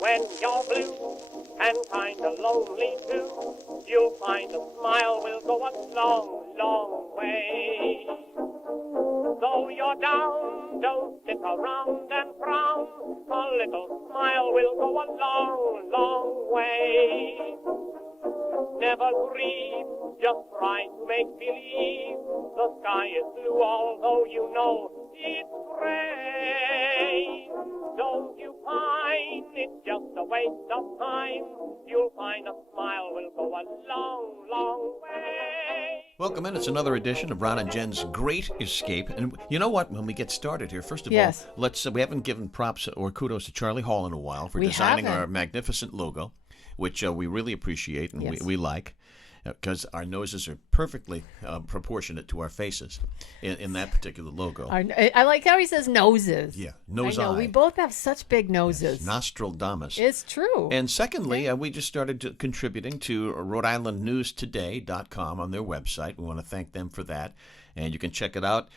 When you're blue and kinda lonely too, you'll find a smile will go a long, long way. Though you're down, don't sit around and frown. A little smile will go a long, long way. Never grieve, just try to make believe the sky is blue, although you know it's gray. Don't you find it's just a waste of time? You'll find a smile will go a long, long way. Welcome in. It's another edition of Ron and Jen's Great Escape. And you know what? When we get started here, first of all, let's we haven't given props or kudos to Charlie Hall in a while for designing our magnificent logo, which we really appreciate and we like, because our noses are perfectly proportionate to our faces in that particular logo. I like how he says noses. Yeah, nose I know. eye. We both have such big noses. Yes, Nostradamus. It's true. And secondly, we just started contributing to Rhode-IslandNewsToday.com on their website. We want to thank them for that. And you can check it out.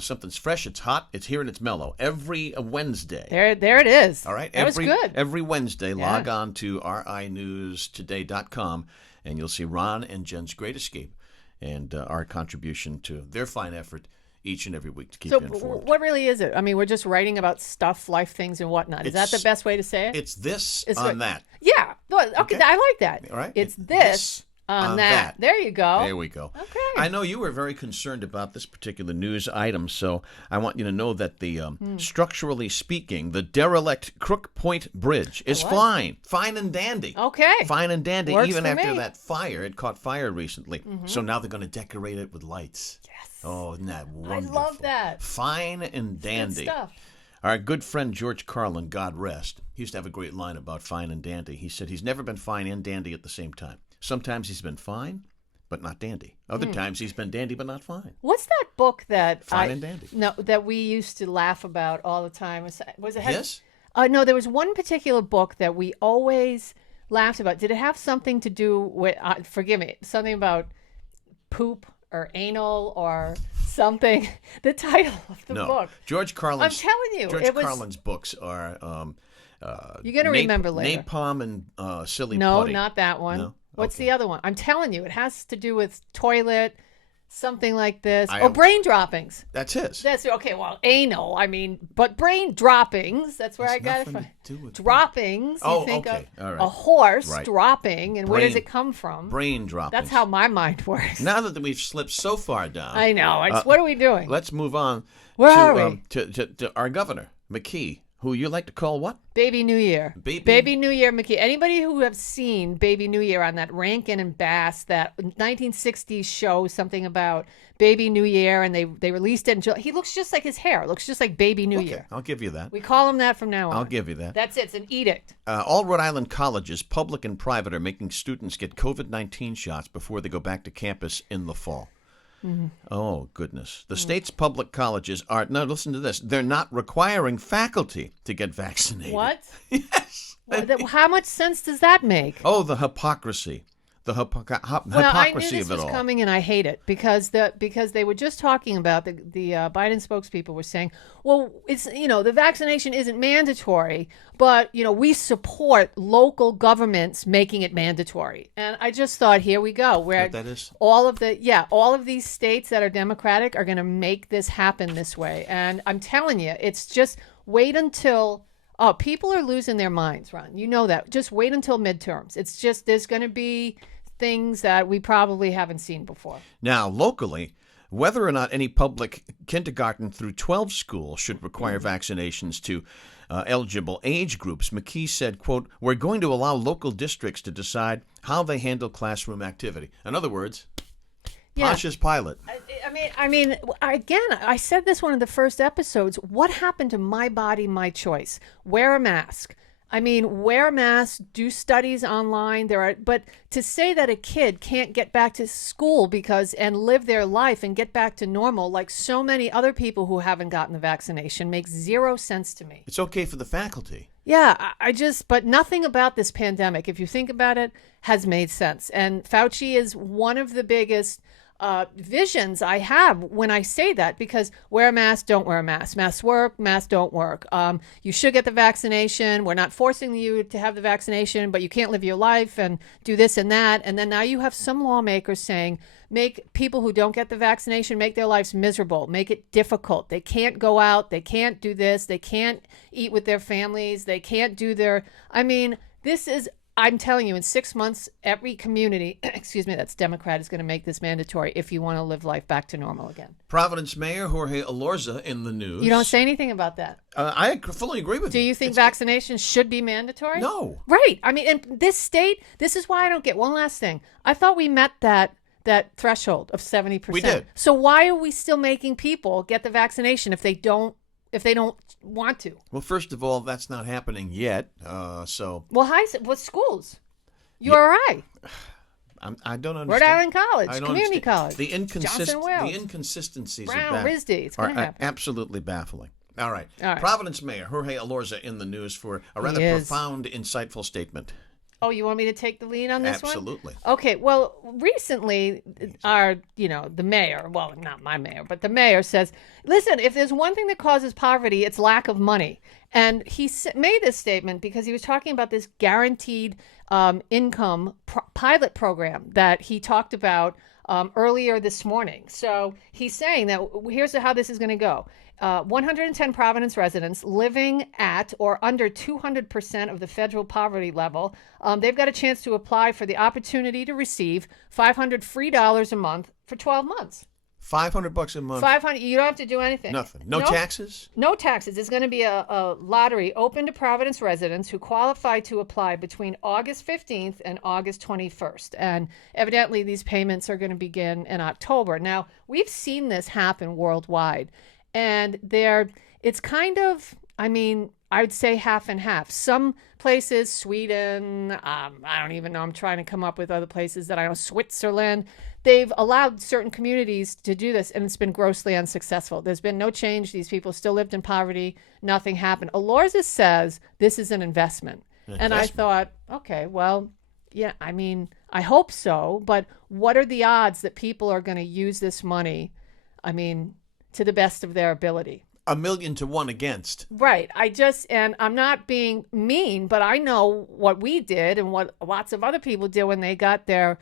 Something's fresh, it's hot, it's here, and it's mellow. Every Wednesday. There it is. All right? That was good. Every Wednesday, log on to RINewsToday.com, and you'll see Ron and Jen's Great Escape and our contribution to their fine effort each and every week to keep you informed. So what really is it? I mean, we're just writing about stuff, life, things, and whatnot. Is that the best way to say it? It's this on that. Yeah. Okay, I like that. All right. It's this on that. There you go. There we go. Okay. I know you were very concerned about this particular news item, so I want you to know that the structurally speaking, the derelict Crook Point Bridge is fine and dandy. Okay. Fine and dandy. Works even for after me. that fire, it caught fire recently. So now they're going to decorate it with lights. Yes. Oh, isn't that wonderful? I love that. Fine and dandy. Good stuff. Our good friend George Carlin, God rest, he used to have a great line about fine and dandy. He said he's never been fine and dandy at the same time. Sometimes he's been fine, but not dandy. Other times he's been dandy, but not fine. What's that book that Fine and dandy. No, that we used to laugh about all the time? Was it His? No, there was one particular book that we always laughed about. Did it have something to do with? Forgive me, something about poop or anal or something? The title of the book. George Carlin's. I'm telling you, Carlin's books are. You're gonna remember later. Napalm and Silly No, Putty. not that one. No? What's Okay. the other one? I'm telling you, it has to do with toilet, something like this. Brain droppings. That's his. That's okay. Well, anal. I mean, but brain droppings. That's where I got it from. Droppings. You think okay. of All right. a horse Right. dropping, and where Brain- does it come from? Brain droppings. That's how my mind works. Now that we've slipped so far down, I know. What are we doing? let's move on. Where to, are we? To our governor, McKee, who you like to call what? Baby New Year. Baby New Year, McKee. Anybody who have seen Baby New Year on that Rankin and Bass, that 1960s show, something about Baby New Year, and they released it in July. He looks just like his hair. Looks just like Baby New Year. I'll give you that. We call him that from now on. I'll give you that. That's it. It's an edict. All Rhode Island colleges, public and private, are making students get COVID-19 shots before they go back to campus in the fall. Mm-hmm. Oh, goodness. The state's public colleges are, now listen to this, they're not requiring faculty to get vaccinated. What? Yes. How much sense does that make? Oh, the hypocrisy. The hypocrisy I knew this of it was all. coming, and I hate it because they were just talking about the Biden spokespeople were saying, well, it's the vaccination isn't mandatory, but we support local governments making it mandatory. And I just thought, here we go, where What that is? all of these states that are Democratic are going to make this happen this way. And I'm telling you, it's just wait until. Oh, people are losing their minds, Ron. You know that. Just wait until midterms. It's just there's going to be things that we probably haven't seen before. Now, locally, whether or not any public kindergarten through 12 school should require vaccinations to eligible age groups, McKee said, quote, "We're going to allow local districts to decide how they handle classroom activity." In other words, Pontius Pilate. I mean, again, I said this one of the first episodes. What happened to my body, my choice? Wear a mask. I mean, wear a mask, do studies online. But to say that a kid can't get back to school and live their life and get back to normal, like so many other people who haven't gotten the vaccination, makes zero sense to me. It's okay for the faculty. Yeah, but nothing about this pandemic, if you think about it, has made sense. And Fauci is one of the biggest visions I have when I say that, because wear a mask, don't wear a mask. Masks work, masks don't work. You should get the vaccination. We're not forcing you to have the vaccination, but you can't live your life and do this and that. And then now you have some lawmakers saying, make people who don't get the vaccination, make their lives miserable, make it difficult. They can't go out. They can't do this. They can't eat with their families. They can't do their, this is, I'm telling you, in 6 months, every community, excuse me, that's Democrat is going to make this mandatory if you want to live life back to normal again. Providence Mayor Jorge Elorza in the news. You don't say anything about that. I fully agree with you. Do you think vaccinations should be mandatory? No. Right. In this state, this is why I don't get. One last thing. I thought we met that threshold of 70%. We did. So why are we still making people get the vaccination if they don't want to? Well, first of all, that's not happening yet. Well, what schools? URI. I don't understand. Rhode Island College, Community College, the inconsistencies Brown, of that RISD. It's are absolutely baffling. All right. Providence Mayor Jorge Elorza in the news for a rather profound, insightful statement. Oh, you want me to take the lead on this one? Absolutely. Okay. Well, recently, the mayor, well, not my mayor, but the mayor says, listen, if there's one thing that causes poverty, it's lack of money. And he made this statement because he was talking about this guaranteed income pilot program that he talked about earlier this morning. So he's saying that here's how this is going to go. 110 Providence residents living at or under 200% of the federal poverty level, they've got a chance to apply for the opportunity to receive $500 free a month for 12 months. $500 a month. $500. You don't have to do anything. Nothing. No taxes. No taxes. It's going to be a lottery open to Providence residents who qualify to apply between August 15th and August 21st. And evidently, these payments are going to begin in October. Now, we've seen this happen worldwide. And it's kind of, I would say half and half. Some places, Sweden, I don't even know, I'm trying to come up with other places that I know, Switzerland, they've allowed certain communities to do this, and it's been grossly unsuccessful. There's been no change. These people still lived in poverty. Nothing happened. Elorza says this is an investment. And I thought, okay, well, yeah, I hope so. But what are the odds that people are going to use this money, to the best of their ability? 1,000,000 to 1 against. Right. And I'm not being mean, but I know what we did and what lots of other people did when they got their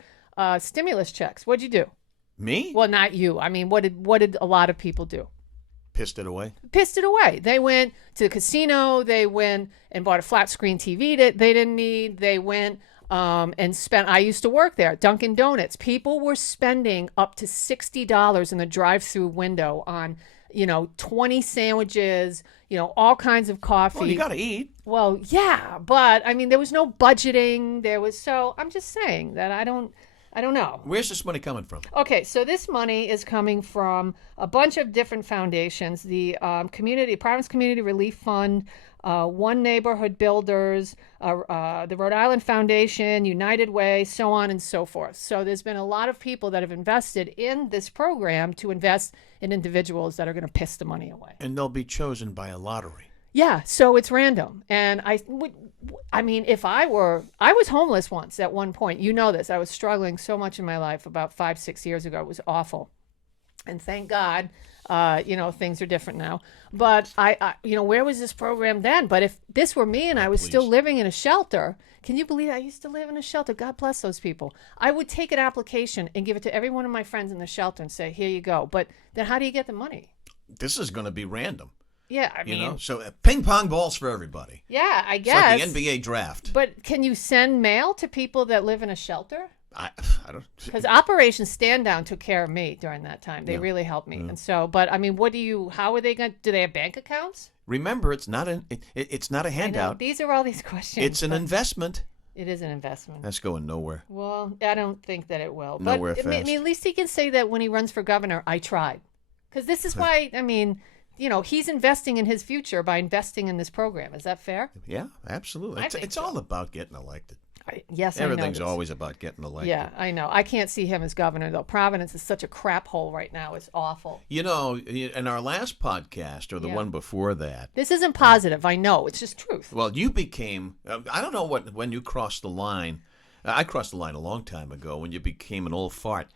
stimulus checks. What'd you do? Me? Well, not you. What did a lot of people do? Pissed it away. They went to the casino. They went and bought a flat screen TV that they didn't need. They went and spent. I used to work there, Dunkin' Donuts. People were spending up to $60 in the drive-through window on, 20 sandwiches, all kinds of coffee. Well, you got to eat. Well, yeah, but there was no budgeting. I'm just saying that I don't know. Where's this money coming from? Okay, so this money is coming from a bunch of different foundations. The Providence Community Relief Fund, One Neighborhood Builders, the Rhode Island Foundation, United Way, so on and so forth. So there's been a lot of people that have invested in this program to invest in individuals that are going to piss the money away. And they'll be chosen by a lottery. Yeah, so it's random. And I was homeless once at one point. You know this. I was struggling so much in my life about 5-6 years ago. It was awful. And thank God, things are different now. But where was this program then? But if this were me and I was still living in a shelter, can you believe I used to live in a shelter? God bless those people. I would take an application and give it to every one of my friends in the shelter and say, here you go. But then how do you get the money? This is going to be random. Yeah, so ping pong balls for everybody. Yeah, I guess. It's like the NBA draft. But can you send mail to people that live in a shelter? I don't. Because Operation Stand Down took care of me during that time. They really helped me. And so, but how are they going to, do they have bank accounts? Remember, it's not a handout. These are all these questions. It's an investment. It is an investment. That's going nowhere. Well, I don't think that it will. Nowhere but fast. at least he can say that when he runs for governor, I tried. Because this is why, he's investing in his future by investing in this program. Is that fair? Yeah, absolutely. It's all about getting elected. Yes, everything's always about getting elected. Yeah, I know. I can't see him as governor, though. Providence is such a crap hole right now. It's awful. In our last podcast, or the one before that. This isn't positive. I know. It's just truth. Well, you became, I don't know when you crossed the line. I crossed the line a long time ago when you became an old fart.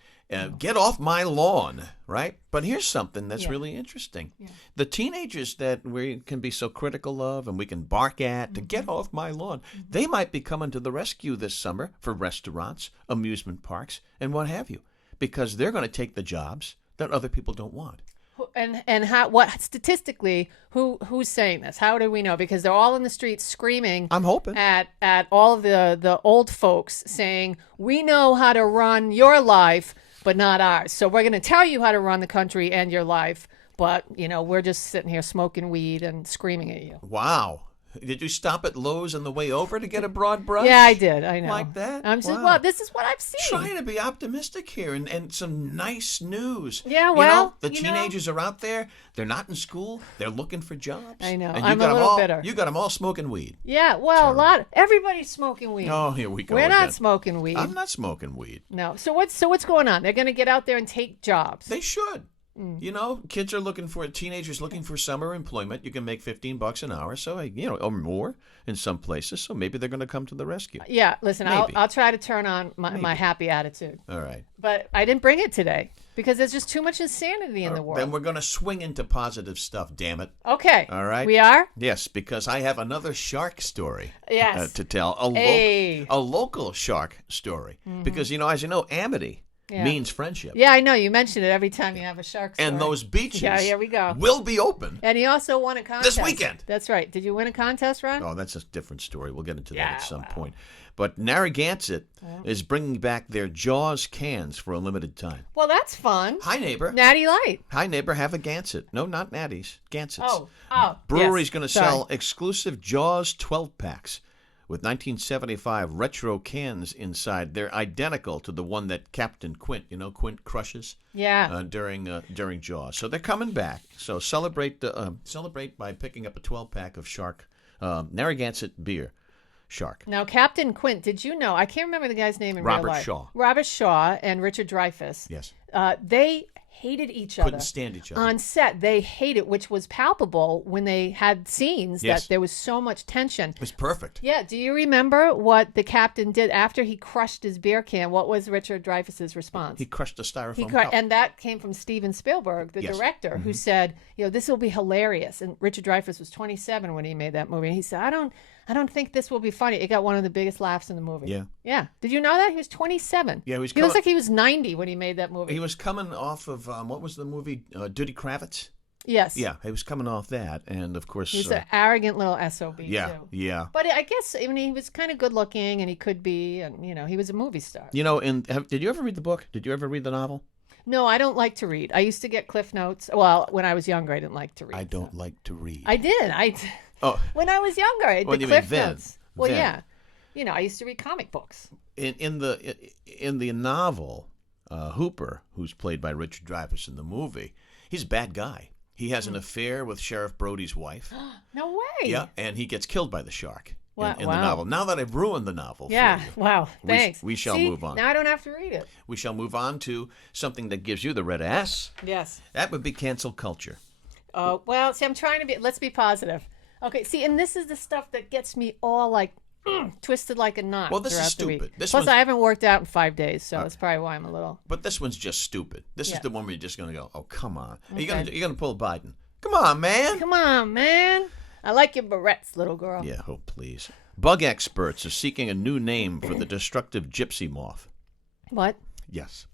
Get off my lawn, right? But here's something that's really interesting. Yeah. The teenagers that we can be so critical of and we can bark at to get off my lawn, they might be coming to the rescue this summer for restaurants, amusement parks, and what have you, because they're going to take the jobs that other people don't want. And what statistically, who's saying this? How do we know? Because they're all in the streets screaming. I'm hoping at all of the old folks saying, we know how to run your life, but not ours. So we're going to tell you how to run the country and your life, but we're just sitting here smoking weed and screaming at you. Wow. Did you stop at Lowe's on the way over to get a broad brush? Yeah, I did. I know. Like that? I'm saying, well, this is what I've seen. Trying to be optimistic here and some nice news. Yeah, well, the teenagers are out there. They're not in school. They're looking for jobs. I know. And I'm a little bitter. You got them all smoking weed. Yeah, well, everybody's smoking weed. Oh, here we go. We're not smoking weed. I'm not smoking weed. No. So what's going on? They're going to get out there and take jobs. They should. Kids are teenagers looking for summer employment. You can make $15 an hour, so or more in some places. So maybe they're going to come to the rescue. Yeah, listen, I'll try to turn on my happy attitude. All right. But I didn't bring it today because there's just too much insanity in the world. Then we're going to swing into positive stuff, damn it. Okay. All right. We are? Yes, because I have another shark story to tell. A local shark story. Mm-hmm. Because, as you know, amity means friendship. Yeah, I know. You mention it every time you have a shark story. And those beaches here we go. will be open. And he also won a contest. This weekend. That's right. Did you win a contest, Ron? Oh, that's a different story. We'll get into that at some point. But Narragansett is bringing back their Jaws cans for a limited time. Well, that's fun. Hi, neighbor. Natty Light. Hi, neighbor. Have a Gansett. No, not Natty's. Gansets. Oh. Brewery's going to sell exclusive Jaws 12-packs. With 1975 retro cans inside. They're identical to the one that Captain Quint, Quint crushes during Jaws. So they're coming back. So celebrate by picking up a 12-pack of Shark Narragansett beer. Shark. Now, Captain Quint, did you know? I can't remember the guy's name in real life. Robert Shaw and Richard Dreyfuss. Yes. They hated each other. Couldn't stand each other. On set, they hated, which was palpable when they had scenes that there was so much tension. It was perfect. Yeah. Do you remember what the captain did after he crushed his beer can? What was Richard Dreyfuss's response? He crushed a styrofoam cup. And that came from Steven Spielberg, the director, who said, this will be hilarious. And Richard Dreyfuss was 27 when he made that movie. And he said, I don't think this will be funny. It got one of the biggest laughs in the movie. Yeah. Yeah. Did you know that? He was 27. Yeah, he looks like he was 90 when he made that movie. He was coming off of, what was the movie? Duddy Kravitz? Yes. Yeah, he was coming off that. And, of course... He's an arrogant little SOB, too. Yeah. But I guess, he was kind of good looking, and he could be, and, he was a movie star. Did you ever read the book? Did you ever read the novel? No, I don't like to read. I used to get Cliff Notes. Well, when I was younger, I didn't like to read. I don't like to read. I did. When I was younger, I did Cliff Notes. Well, yeah. I used to read comic books. In the novel, Hooper, who's played by Richard Dreyfuss in the movie, he's a bad guy. He has an affair with Sheriff Brody's wife. No way. Yeah, and he gets killed by the shark in the novel. Now that I've ruined the novel for you. Wow, thanks. We shall move on. Now I don't have to read it. We shall move on to something that gives you the red ass. Yes. That would be cancel culture. Oh, well, see, I'm trying to let's be positive. Okay, see, and this is the stuff that gets me all like twisted like a knot. Well, this is stupid. The week. Plus, I haven't worked out in 5 days, so that's probably why I'm a little. But this one's just stupid. This is the one where you're just going to go, oh, come on. Okay. You're gonna pull Biden. Come on, man. Come on, man. I like your barrettes, little girl. Yeah, oh, please. Bug experts are seeking a new name for the destructive gypsy moth. What? Yes.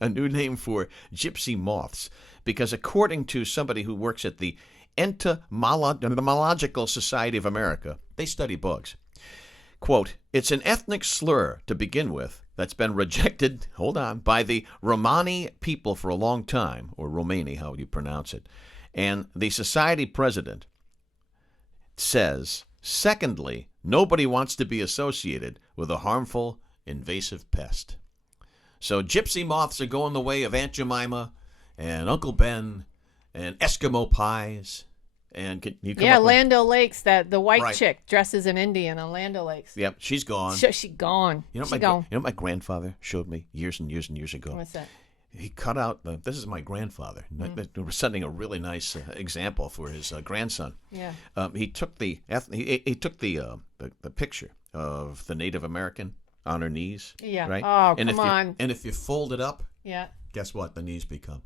A new name for gypsy moths. Because according to somebody who works at the Entomological Society of America, they study bugs. Quote, it's an ethnic slur to begin with that's been rejected, by the Romani people for a long time, or Romani, how you pronounce it. And the society president says, secondly, nobody wants to be associated with a harmful, invasive pest. So gypsy moths are going the way of Aunt Jemima and Uncle Ben and Eskimo pies. And can you come up with... Land O'Lakes, the white chick dresses an Indian on Land O'Lakes. Yep, she's gone. She's gone. You know what my grandfather showed me years and years and years ago? What's that? He cut out this is my grandfather. We're setting a really nice example for his grandson. Yeah. He took the picture of the Native American on her knees. Yeah. Right. Oh, come on. And if you fold it up, Yeah. Guess what? The knees become.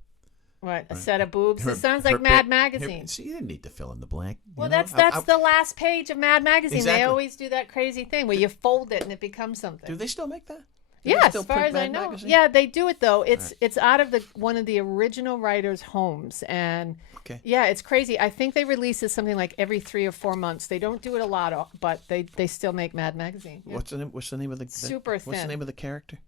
Right, a set of boobs. It sounds like Mad Magazine. See, you didn't need to fill in the blank. Well, that's the last page of Mad Magazine. Exactly. They always do that crazy thing where you fold it and it becomes something. Do they still make that? Yes, as far as I know. Magazine? Yeah, they do it though. It's out of one of the original writers' homes, and yeah, it's crazy. I think they release it something like every 3 or 4 months. They don't do it a lot, but they still make Mad Magazine. Yeah. What's the name of the super thin? What's the name of the character?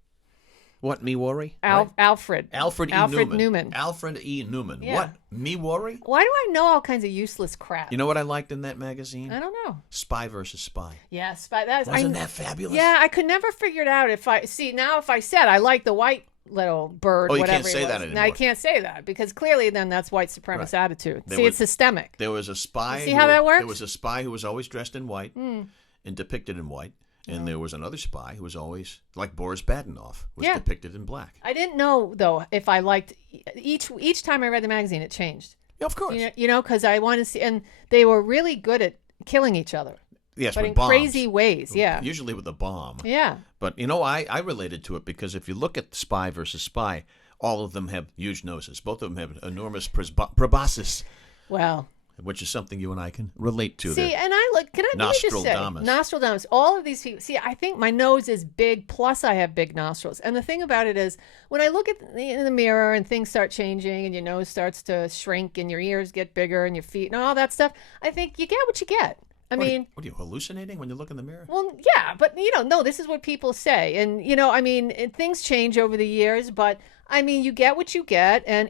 What, me worry? Alfred. Alfred Newman. Alfred E. Newman. Yeah. What, me worry? Why do I know all kinds of useless crap? You know what I liked in that magazine? I don't know. Spy versus Spy. Yeah, Spy. Wasn't that fabulous? Yeah, I could never figure it out. If I said I like the white little bird, you whatever can't say that anymore. Now I can't say that because clearly then that's white supremacist attitude. It's systemic. There was a spy. See how that works? There was a spy who was always dressed in white and depicted in white. And there was another spy who was always, like Boris Badenov, was depicted in black. I didn't know, though, if I liked each time I read the magazine, it changed. Yeah, of course. You know, because I wanted to see, and they were really good at killing each other. Yes, but with in bombs. Crazy ways, yeah. Usually with a bomb. Yeah. But, you know, I related to it because if you look at Spy versus Spy, all of them have huge noses. Both of them have enormous proboscis. Well... Which is something you and I can relate to. See, and let me just say, Nostradamus, all of these people, see, I think my nose is big, plus I have big nostrils. And the thing about it is, when I look in the mirror and things start changing and your nose starts to shrink and your ears get bigger and your feet and all that stuff, I think you get what you get. What are you hallucinating when you look in the mirror? Well, yeah, but, no, this is what people say. And, things change over the years, but... you get what you get, and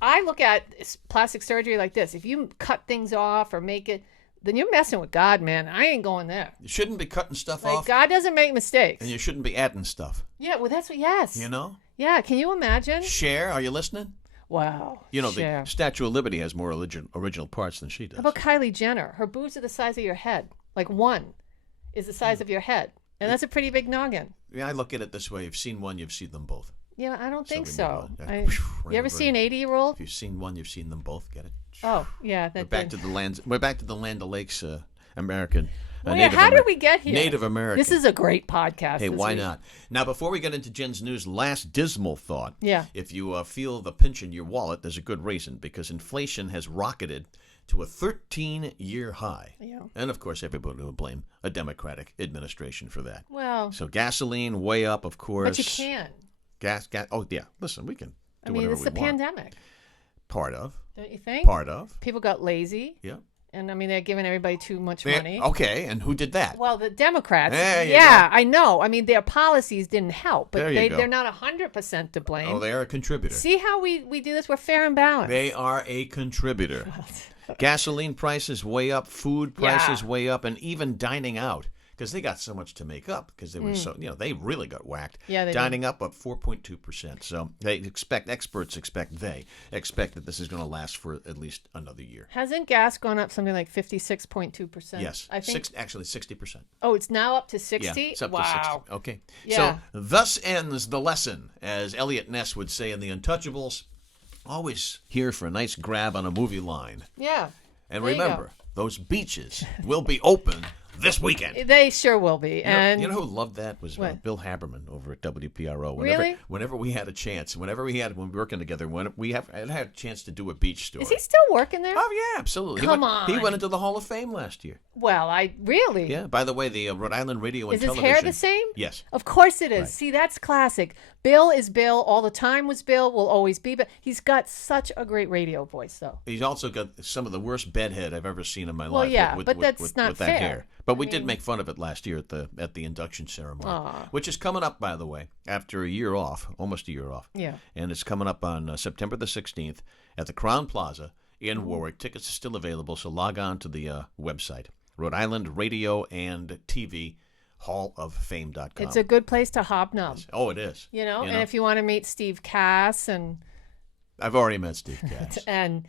I look at plastic surgery like this. If you cut things off or make it, then you're messing with God, man. I ain't going there. You shouldn't be cutting stuff off. God doesn't make mistakes. And you shouldn't be adding stuff. Yeah, well, that's what, yes. You know? Yeah, can you imagine? Cher, are you listening? Wow. The Statue of Liberty has more original parts than she does. How about Kylie Jenner? Her boobs are the size of your head. Like one is the size of your head. And that's a pretty big noggin. Yeah, I look at it this way. You've seen one, you've seen them both. Yeah, I don't think so. You ever see an 80-year-old? If you've seen one, you've seen them both. Get it? Oh, yeah. We're back to the Land O'Lakes, American. How did we get here? Native American. This is a great podcast. Hey, why not? Now, before we get into Jen's news, last dismal thought. Yeah. If you feel the pinch in your wallet, there's a good reason, because inflation has rocketed to a 13-year high. Yeah. And, of course, everybody will blame a Democratic administration for that. Well. So gasoline way up, of course. But you can. Gas. Oh, yeah. Listen, we can do whatever we want. It's the pandemic. Part of. Don't you think? Part of. People got lazy. Yeah. And, they're giving everybody too much money. Okay, and who did that? Well, the Democrats. Yeah, I know. Their policies didn't help, but they're not 100% to blame. Oh, they are a contributor. See how we do this? We're fair and balanced. They are a contributor. Gasoline prices way up, food prices way up, and even dining out. Because they got so much to make up because they were they really got whacked. Yeah, they Dining up 4.2%. So experts expect that this is going to last for at least another year. Hasn't gas gone up something like 56.2%? Yes. I think actually 60%. Oh, it's now up to 60? Yeah, it's up to 60. Okay. Yeah. So thus ends the lesson, as Elliot Ness would say in The Untouchables. Always here for a nice grab on a movie line. Yeah. And remember, those beaches will be open this weekend. They sure will be. And you know who loved that was Bill Haberman over at WPRO. Whenever we had a chance, when we were working together, when we had a chance to do a beach story. Is he still working there? Oh, yeah, absolutely. Come on. He went into the Hall of Fame last year. Well, really? Yeah. By the way, the Rhode Island Radio and Television. Is his hair the same? Yes. Of course it is. Right. See, that's classic. Bill is Bill. All the time was Bill. Will always be. But he's got such a great radio voice, though. He's also got some of the worst bedhead I've ever seen in my life. Well, yeah, with, but that's with, not with fair. That hair. But we did make fun of it last year at the induction ceremony, which is coming up, by the way, after a year off, almost a year off. Yeah. And it's coming up on September the 16th at the Crown Plaza in Warwick. Tickets are still available, so log on to the website, Rhode Island Radio and TV halloffame.com. It's a good place to hobnob. Oh, it is. And if you want to meet Steve Cass and... I've already met Steve Cass. and...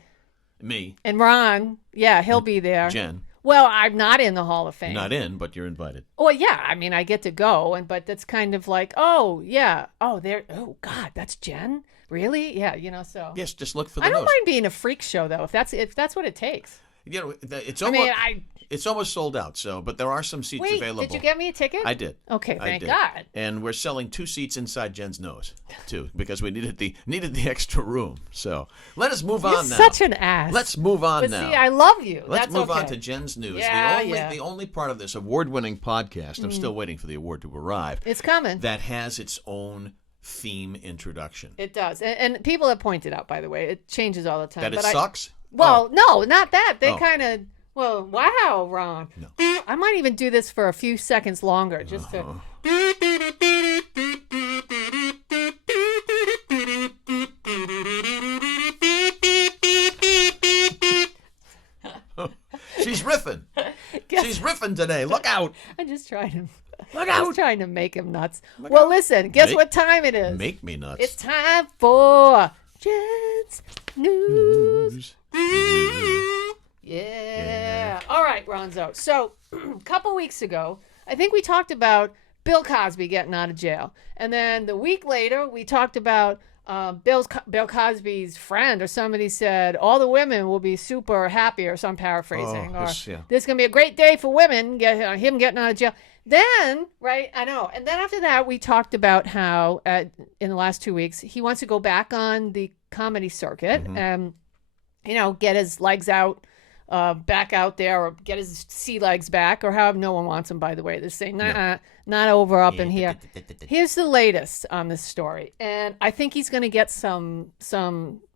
Me. And Ron. Yeah, he'll be there. Jen. Well, I'm not in the Hall of Fame. Not in, but you're invited. Well, yeah. I get to go, but that's kind of like, oh, yeah. Oh, oh, God, that's Jen? Really? Yeah, so. Yes, just look for the I don't nose. mind being a freak show, though, if that's what it takes. It's almost, It's almost sold out. But there are some seats available. Did you get me a ticket? I did. Okay, thank God. And we're selling 2 seats inside Jen's nose too, because we needed the extra room. So let us move on now. You're such an ass. Let's move on now. See, I love you. Let's move on to Jen's news. Yeah, the only part of this award-winning podcast, I'm still waiting for the award to arrive. It's coming. That has its own theme introduction. It does. And people have pointed out, by the way, it changes all the time. That sucks? Well, no, not that. They kind of, wow, Ron. No. I might even do this for a few seconds longer just to. She's riffing. She's riffing today. Look out. I'm just trying to. Look out. I'm trying to make him nuts. Well, listen, guess what time it is? Make me nuts. It's time for Jen's News. Yeah. All right, Ronzo. So, a couple weeks ago, I think we talked about Bill Cosby getting out of jail. And then the week later, we talked about Bill Cosby's friend, or somebody said, all the women will be super happy, or some paraphrasing. This is going to be a great day for women, him getting out of jail. Then, right, I know. And then after that, we talked about how in the last 2 weeks, he wants to go back on the comedy circuit and, get his legs out, back out there, or get his sea legs back, or however. No one wants him, by the way. They're saying, not over up in here. Here's the latest on this story. And I think he's going to get some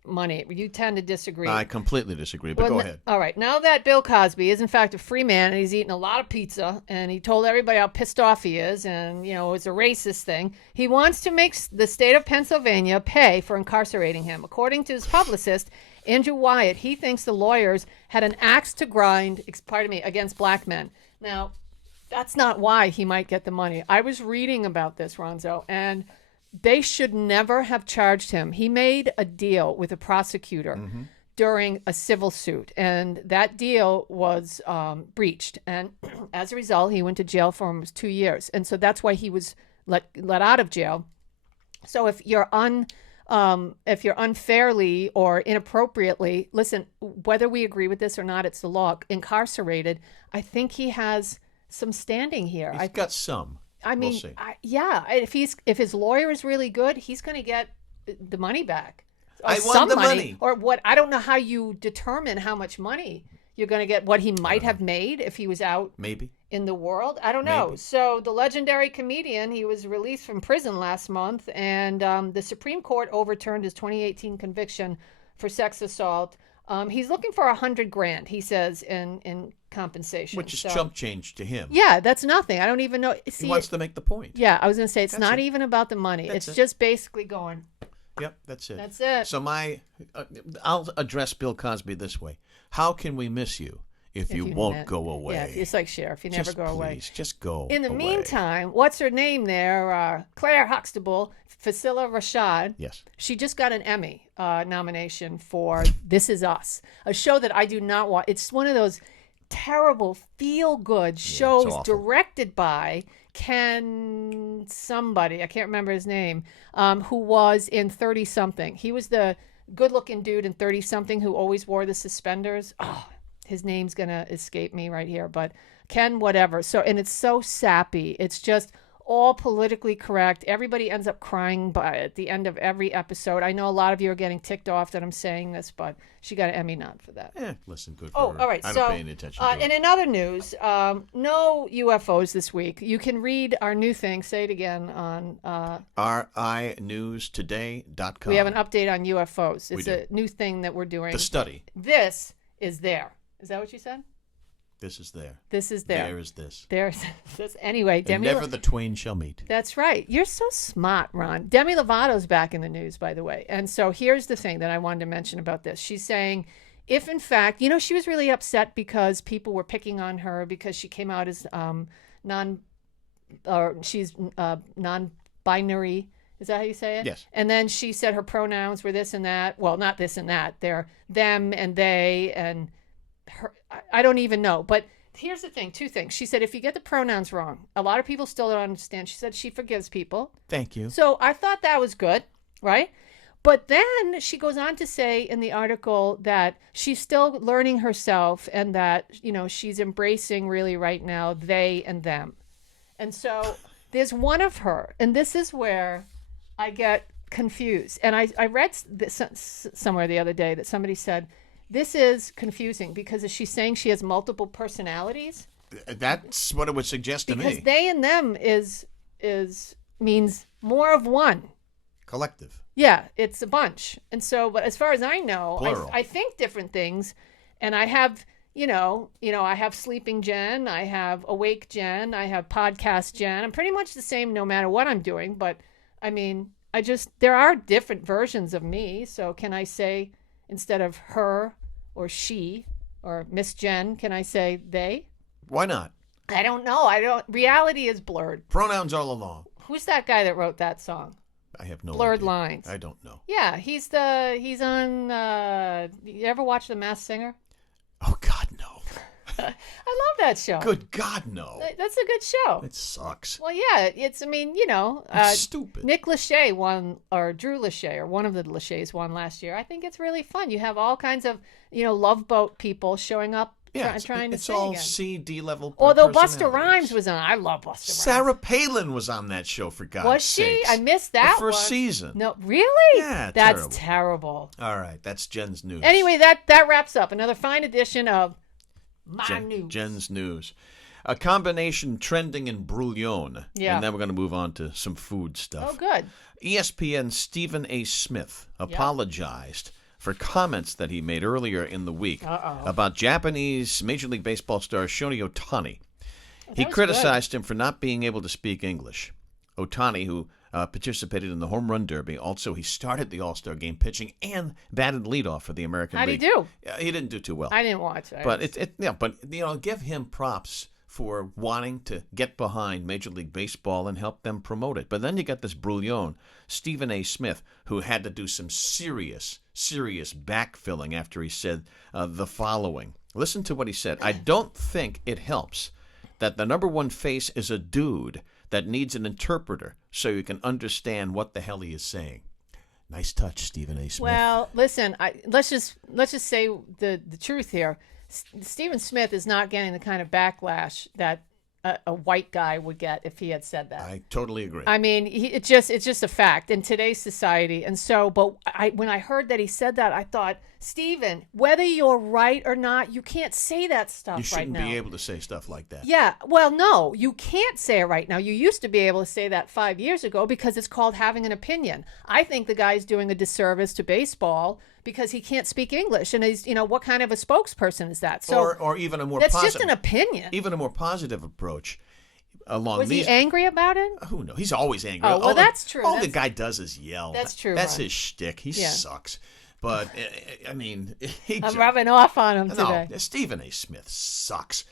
money. You tend to disagree. I completely disagree, but go ahead. All right. Now that Bill Cosby is, in fact, a free man, and he's eating a lot of pizza, and he told everybody how pissed off he is, and, it's a racist thing, he wants to make the state of Pennsylvania pay for incarcerating him. According to his publicist, Andrew Wyatt, he thinks the lawyers had an axe to grind, against black men. Now, that's not why he might get the money. I was reading about this, Ronzo, and they should never have charged him. He made a deal with a prosecutor during a civil suit, and that deal was breached. And as a result, he went to jail for almost 2 years. And so that's why he was let out of jail. So if you're unfairly or inappropriately, listen, whether we agree with this or not, it's the law, incarcerated, I think he has some standing here. He's got some. I mean, we'll see. If his lawyer is really good, he's going to get the money back. Or I want the money. Or what? I don't know how you determine how much money you're going to get, what he might have made if he was out in the world. I don't know. Maybe. So the legendary comedian, he was released from prison last month, and the Supreme Court overturned his 2018 conviction for sex assault. He's looking for $100,000, he says, in compensation. Which is chump change to him. Yeah, that's nothing. I don't even know. See, he wants to make the point. Yeah, I was going to say, it's not even about the money. It's just basically going. Yep, that's it. That's it. So I'll address Bill Cosby this way. How can we miss you if you won't go away? Yeah, it's like Sheriff. You never go away. Please, just go In the away. meantime, what's her name there? Claire Huxtable, Fasila Rashad. Yes. She just got an Emmy nomination for This Is Us, a show that I do not watch. It's one of those terrible feel-good shows directed by Ken somebody, I can't remember his name, who was in 30-something. He was the good-looking dude in 30-something who always wore the suspenders. Oh, his name's going to escape me right here, but Ken whatever. So, and it's so sappy. It's just all politically correct. Everybody ends up crying at the end of every episode. I know a lot of you are getting ticked off that I'm saying this, but she got an Emmy nod for that. Listen, good for her. All right. I'm not paying attention to it. And in other news, no UFOs this week. You can read our new thing. Say it again on rinewstoday.com. We have an update on UFOs. It's a new thing that we're doing. The study. This is there. Is that what you said? This is there. This is there. There is this. There's this. Anyway, Demi. And never the twain shall meet. That's right. You're so smart, Ron. Demi Lovato's back in the news, by the way. And so here's the thing that I wanted to mention about this. She's saying, if in fact, she was really upset because people were picking on her because she came out as she's non-binary. Is that how you say it? Yes. And then she said her pronouns were this and that. Well, not this and that. They're them and they and her. I don't even know. But here's the thing, two things. She said, if you get the pronouns wrong, a lot of people still don't understand. She said she forgives people. Thank you. So I thought that was good, right? But then she goes on to say in the article that she's still learning herself and that, she's embracing really right now they and them. And so there's one of her, and this is where I get confused. And I read this somewhere the other day that somebody said, this is confusing because is she saying she has multiple personalities? That's what it would suggest to me. Because they and them means more of one. Collective. Yeah, it's a bunch. And so, but as far as I know, I think different things. And I have, I have sleeping Jen, I have awake Jen, I have podcast Jen. I'm pretty much the same no matter what I'm doing. But I mean, there are different versions of me. So can I say instead of her or she or Miss Jen, can I say they? Why not? I don't know. Reality is blurred. Pronouns all along. Who's that guy that wrote that song? I have no Blurred idea. Lines. I don't know. Yeah, he's on. You ever watch The Masked Singer? Oh God, no. I love that show. Good God, no. That's a good show. It sucks. Well, yeah, it's stupid. Nick Lachey won, or Drew Lachey, or one of the Lacheys won last year. I think it's really fun. You have all kinds of Love Boat people showing up. Yeah, trying to it's sing all again. C, D level. Although Busta Rhymes was on. I love Busta Rhymes. Sarah Palin was on that show, for God's sake. Was she? I missed that the first season. No, really? Yeah, that's terrible. All right, that's Jen's news. Anyway, that wraps up another fine edition of my news. Jen's news. A combination trending in brouillon. Yeah. And then we're going to move on to some food stuff. Oh, good. ESPN's Stephen A. Smith apologized for comments that he made earlier in the week about Japanese Major League Baseball star Shohei Ohtani. He criticized him for not being able to speak English. Ohtani, who participated in the Home Run Derby, also he started the All-Star game pitching and batted leadoff for the American League. How'd he do? He didn't do too well. I didn't watch it. But give him props for wanting to get behind Major League Baseball and help them promote it. But then you got this brouillon, Stephen A. Smith, who had to do some serious backfilling after he said the following. Listen to what he said. I don't think it helps that the number one face is a dude that needs an interpreter so you can understand what the hell he is saying. Nice touch, Stephen A. Smith. Well, listen, let's just say the truth here. Stephen Smith is not getting the kind of backlash that a white guy would get if he had said that. I totally agree. I mean, it's just a fact in today's society. And so, but when I heard that he said that, I thought, Stephen, whether you're right or not, you can't say that stuff right now. You shouldn't be able to say stuff like that. Yeah. Well, no, you can't say it right now. You used to be able to say that 5 years ago because it's called having an opinion. I think the guy's doing a disservice to baseball because he can't speak English, and he's, what kind of a spokesperson is that? So, or even a more that's positive, just an opinion. Even a more positive approach. Was he angry about it? Who knows? He's always angry. Oh, well, that's true. All the guy does is yell. That's true. That's his shtick. He sucks. But I mean, I'm rubbing off on him today. No, Stephen A. Smith sucks.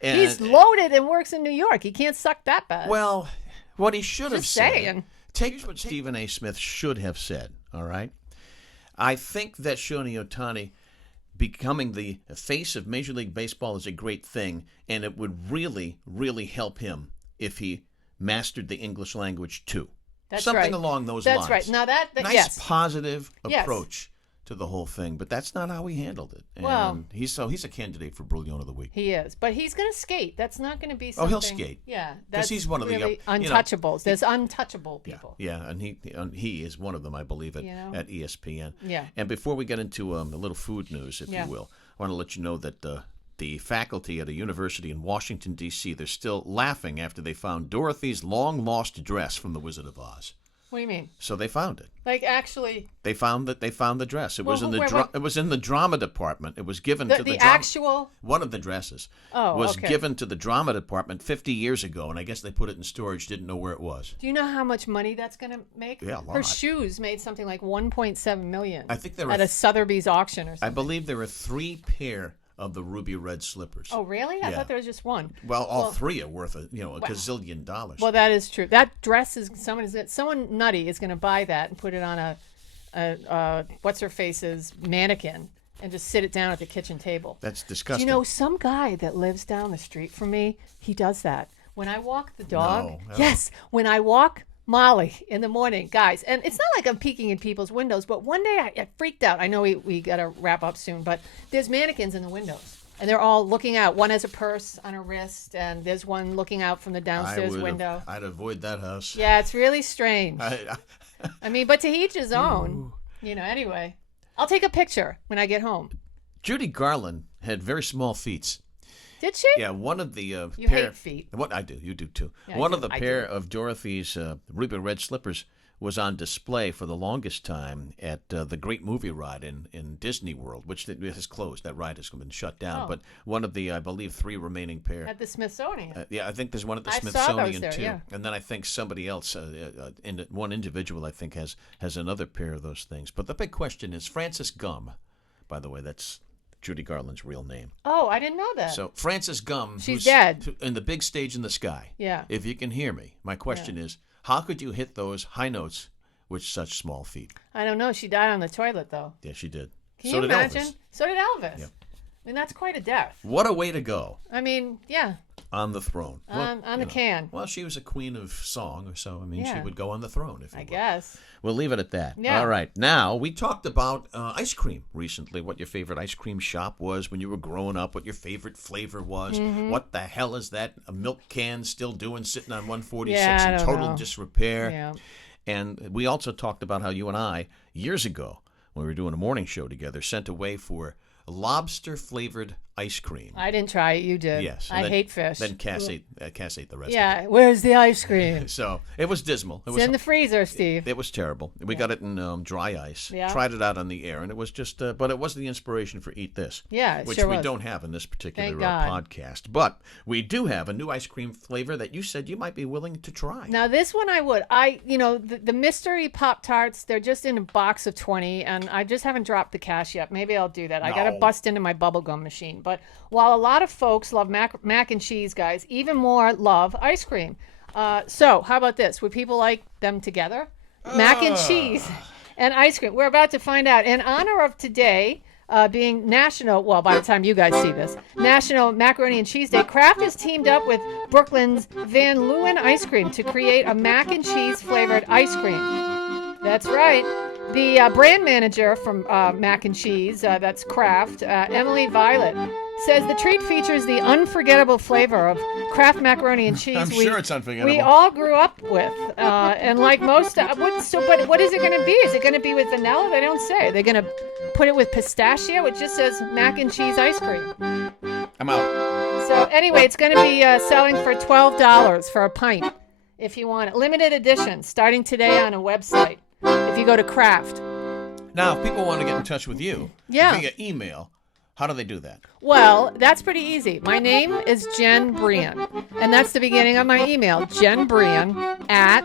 And, he's loaded and works in New York. He can't suck that bad. Well, what he should have said. Saying. Take what Stephen A. Smith should have said. All right. I think that Shohei Ohtani becoming the face of Major League Baseball is a great thing, and it would really, really help him if he mastered the English language too. That's Something right. along those lines. That's right. Now nice positive approach to the whole thing, but that's not how he handled it. And he's a candidate for Brouillon of the Week. He is, but he's going to skate. That's not going to be something. Oh, he'll skate. Yeah, because he's one really of the untouchables. There's untouchable people. Yeah, and he is one of them, I believe, at ESPN. Yeah. And before we get into a little food news, if you will, I want to let you know that the faculty at a university in Washington, D.C., they're still laughing after they found Dorothy's long-lost dress from The Wizard of Oz. What do you mean? So they found it. Like actually, they found the dress. It was in the drama department. It was given to the actual one of the dresses was given to the drama department 50 years ago, and I guess they put it in storage. Didn't know where it was. Do you know how much money that's going to make? Yeah, a lot. Her shoes made something like $1.7 million. I think there were at a Sotheby's auction or something. I believe there were 3 pair of the ruby red slippers. Oh, really? Yeah. I thought there was just one. Well, all 3 are worth a gazillion dollars. Well, that is true. That dress is someone nutty is going to buy that and put it on a what's her face's mannequin and just sit it down at the kitchen table. That's disgusting. Do you know some guy that lives down the street from me? He does that. When I walk the dog, when I walk Molly in the morning, guys. And it's not like I'm peeking in people's windows, but one day I freaked out. I know we got to wrap up soon, but there's mannequins in the windows. And they're all looking out. One has a purse on her wrist, and there's one looking out from the downstairs window. I'd avoid that house. Yeah, it's really strange. I mean, but to each his own. Anyway. I'll take a picture when I get home. Judy Garland had very small feet. Did she? Yeah, one of the You pair... hate feet. What I do, you do too. Yeah, one of the pair of Dorothy's ruby red slippers was on display for the longest time at the Great Movie Ride in Disney World, which has closed. That ride has been shut down. Oh. But one of the, I believe, 3 remaining pair. At the Smithsonian. Yeah, I think there's one at the I Smithsonian saw those there, too. yeah. And then I think somebody else, one individual, I think, has another pair of those things. But the big question is, Frances Gumm, by the way, that's Judy Garland's real name. Oh, I didn't know that. So Frances Gumm, she's dead. In the big stage in the sky. Yeah. If you can hear me, my question is, how could you hit those high notes with such small feet? I don't know. She died on the toilet, though. Yeah, she did. Can so you did imagine? Elvis. So did Elvis. Yeah. I mean, that's quite a death. What a way to go. I mean, yeah. On the throne. On the can. Well, she was a queen of song, or so. I mean, she Yeah. would go on the throne, if you will. guess. We'll leave it at that. Yeah. All right. Now, we talked about ice cream recently, what your favorite ice cream shop was when you were growing up, what your favorite flavor was. Mm-hmm. What the hell is that a milk can still doing sitting on 146 Yeah, I in don't total know. disrepair? Yeah. And we also talked about how you and I, years ago, when we were doing a morning show together, sent away for lobster-flavored ice cream. I didn't try it. You did. Yes. I hate fish. Then Cass ate the rest of Yeah. it. Where's the ice cream? So it was dismal. It's in the freezer, Steve. It was terrible. We got it in dry ice. Yeah. Tried it out on the air, and it was just. But it was the inspiration for Eat This. Yeah, it which sure we was. don't have in this particular Thank God. podcast. But we do have a new ice cream flavor that you said you might be willing to try. Now, this one I would. The mystery Pop-Tarts, they're just in a box of 20, and I just haven't dropped the cash yet. Maybe I'll do that. I got to bust into my bubblegum machine. But while a lot of folks love mac and cheese, guys, even more love ice cream. So how about this? Would people like them together? Mac and cheese and ice cream. We're about to find out. In honor of today being National, well, by the time you guys see this, National Macaroni and Cheese Day, Kraft has teamed up with Brooklyn's Van Leeuwen Ice Cream to create a mac and cheese flavored ice cream. That's right. The brand manager from Mac and Cheese, that's Kraft, Emily Violet, says the treat features the unforgettable flavor of Kraft macaroni and cheese. I'm sure it's unforgettable. We all grew up with, and like most, but what is it going to be? Is it going to be with vanilla? They don't say. They're going to put it with pistachio. It just says mac and cheese ice cream. I'm out. So anyway, it's going to be selling for $12 for a pint if you want it. Limited edition, starting today on a website. If you go to Kraft. Now, if people want to get in touch with you via email, how do they do that? Well, that's pretty easy. My name is Jen Brien, and that's the beginning of my email, Jen Brien at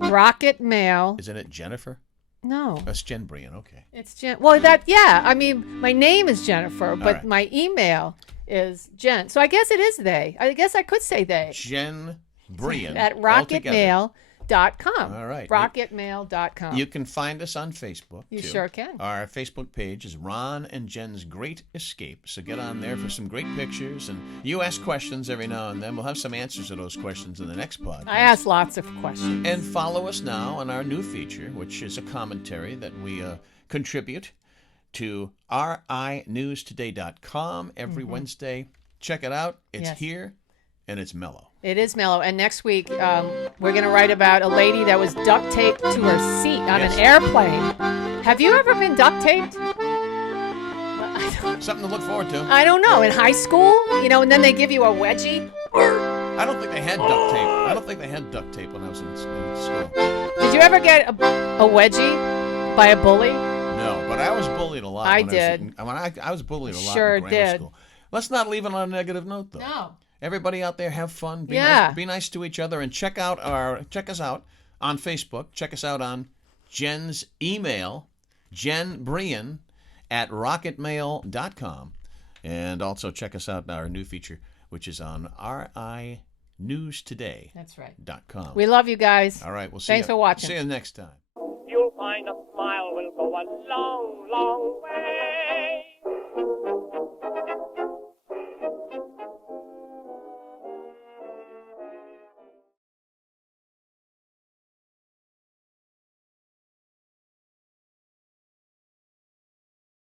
rocketmail. Isn't it Jennifer? No. That's Jen Brien, okay. It's Jen. Well, I mean, my name is Jennifer, but right. my email is Jen. So I guess it is they. I guess I could say they. Jen Brien. At rocketmail.com. All right. Rocketmail.com. You can find us on Facebook, You too. sure can. Our Facebook page is Ron and Jen's Great Escape. So get on there for some great pictures. And you ask questions every now and then. We'll have some answers to those questions in the next podcast. I ask lots of questions. And follow us now on our new feature, which is a commentary that we contribute to rinewstoday.com every Wednesday. Check it out. It's here, and it's mellow. It is mellow. And next week, we're going to write about a lady that was duct taped to her seat on an airplane. Have you ever been duct taped? Something to look forward to. I don't know. In high school, and then they give you a wedgie. I don't think they had duct tape. I don't think they had duct tape when I was in school. Did you ever get a wedgie by a bully? No, but I was bullied a lot. I did. I was bullied a lot Sure in grammar did. school. Let's not leave it on a negative note, though. No. Everybody out there, have fun. Be nice to each other, and check us out on Facebook. Check us out on Jen's email, Jen Brien at rocketmail.com, and also check us out on our new feature, which is on rinewstoday.com. That's right. .com. We love you guys. All right, we'll see Thanks for watching. See you next time. You'll find a smile will go a long, long way.